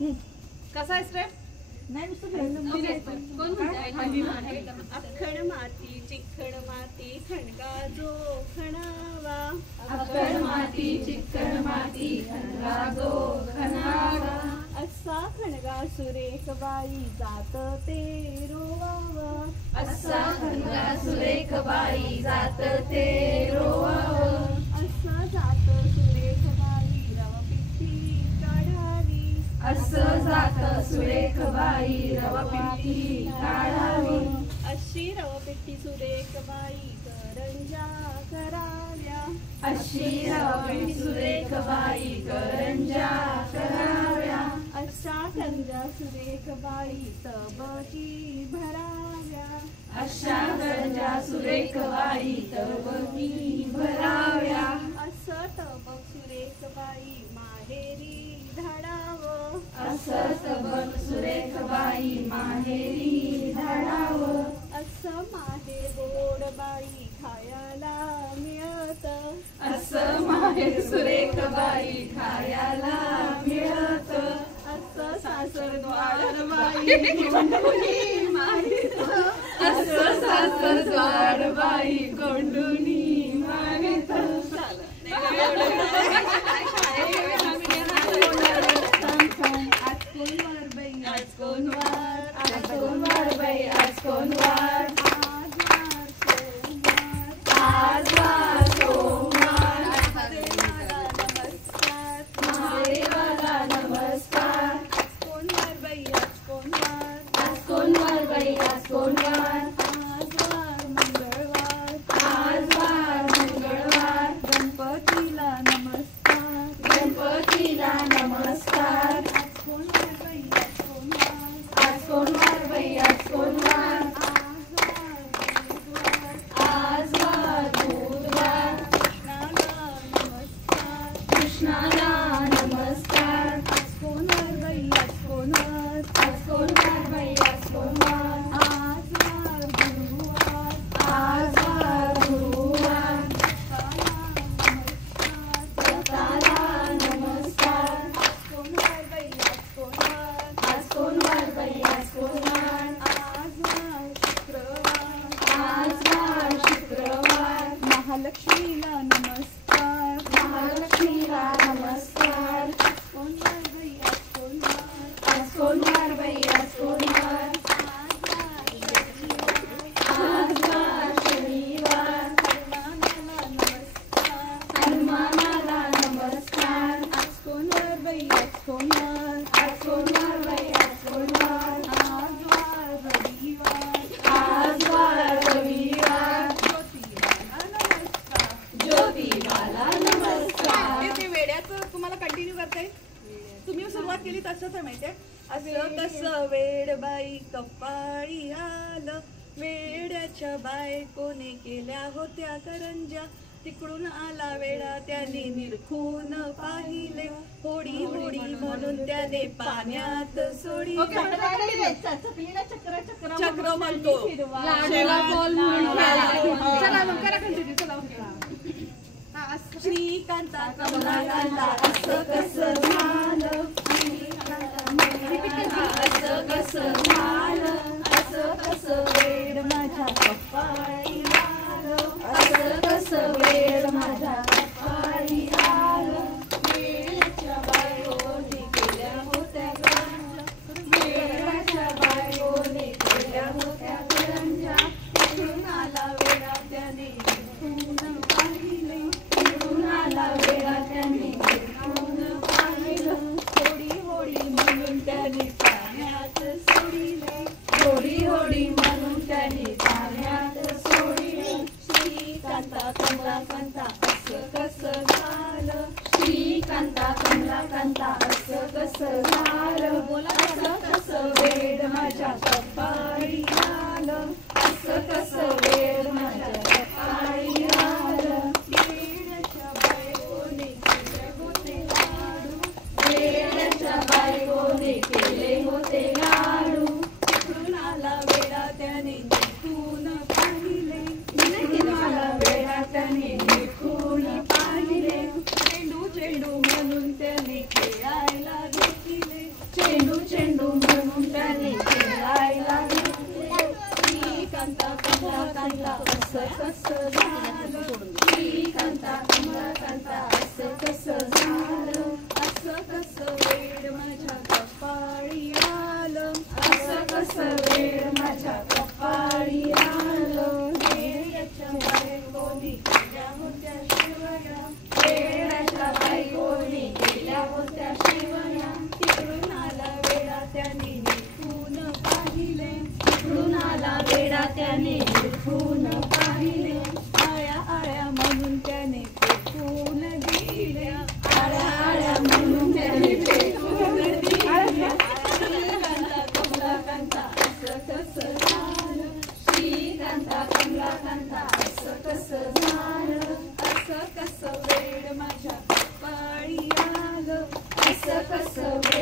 कसा आहे स्टेप? नाही नुसतं कोण म्हणते? अखड माती चिखड माती खणगा जो खणावा. अक्कड माती चिकन माती खणगा जो खणावा. असा खणगा सुरेख बाई जात ते रोवावा. असा खणगा सुरेख बाई जात ते रोवावं. असा जात सुरेख बाई रव पिठी काढावी. असं जात सुरेख बाई रव पिठी काढावी. अशी रव पिठी सुरेख बाई करंजा कराव्या. अशी रव पिठी सुरेख बाई करंजा कराव्या. अशा करंजा सुरेख बाई तबकी भराव्या. अशा करंजा सुरेख बाई तबकी भराव्या. असं तबक सुरेख बाई माहेरी धाडावं. असं तबक सुरेख बाई माहेरी धाडावं. असं माहेर गोड बाई खायला मिळत. असं माहेर सुरेख बाई खायला मिळत. असं सासर द्वार बाई कोंडुनी माहित. असं सासर द्वार बाई कोंडुनी मागित. आज कोण वार बाई आज कोण वार. आज कोण वार बाई आज कोण वार. आज वार सोमवार. आज वार सोमवार. महादेवाला नमस्कार. महादेवाला नमस्कार. आज कोण वार बाई आज कोण वार. आज कोण वार बाई आज कोण वार. आज वार मंगळवार. आज वार मंगळवार. गणपतीला नमस्कार. गणपतीला नमस्कार. आज कोण वार बाई आज कोण वार. आज कोण वार बाई आज कोण वार. आज वार बुधवार. आज वार बुधवार. कृष्णाला नमस्कार. कृष्णाला नमस्कार. आज कोण वार बाई आज कोण वार. आज कोण वार बाई आज कोण वार. आज वार गुरुवार. आज वार गुरुवार. दत्ताला नमस्कार. दत्ताला नमस्कार. आज कोण वार बाई आज कोण वार. आज कोण वार बाई आज कोण वार. आज वार शुक्रवार. आज वार शुक्रवार. महालक्ष्मीला नमस्कार. महालक्ष्मीला नमस्कार. कोण वार बाई आज कोण वार. आज कोण वार बाई आज कोण वार. आज वार शनिवार. आज वार शनिवार. हनुमानाला नमस्कार. हनुमानाला नमस्कार. आज कोण वार बाई आज कोण वार. आज कोण वार बाई आज कोण वार. आज वार रविवार. आज वार रविवार. ज्योतिबाला नमस्कार. ज्योतिबाला नमस्कार. ते वेड्याचं तुम्हाला कंटिन्यू करता येईल. तुम्ही सुरुवात केली तसंच आहे माहितीये. असं कसं वेड बाई कपाळी आलं. वेड्याच्या बायकोने केल्या होत्या करंजा. तिकडून आला वेडा त्याने निरखून पाहिले. होडी होडी म्हणून त्याने पाण्यात सोडी. चक्र म्हणतो. चला मग करा कंटिन्यू. चला श्रीकांता कमलाकांता असं कसं झालं. असं कसं झालं. असं कसं वेड माझ्या कपाळी आलं. असं कसं वेड माझ्या कपाळी आलं. वेड्याच्या बायकोने केल्या होत्या करंजा. वेड्याच्या बायकोने केल्या होत्या करंजा. तिकडून आला वेडा त्याने निरखून पाहिले. तिकडून आला वेडा त्याने निरखून पाहिलं. होडी होडी म्हणून त्याने पाण्यात सोडिले. होडी होडी म्हणून त्याने पाण्यात सोडली. श्रीकांता कमलाकांता असं कसं झालं. श्रीकांता कमलाकांता असं कसं झालं. बोला असं कसं वेड माझ्या कपाळी आलं. असं कसं वेड माझ्या कपाळी आलं. वेड्याच्या बायकोने केले होते लाडू. वेड्याच्या बायकोने केले होते लाडू. तिकडून आला वेडा त्याने निरखून पाहिले. तिकडून आला वेडा त्याने निरखून पाहिले. चेंडू चेंडू म्हणून त्याने खेळायला घेतले. कसं वेड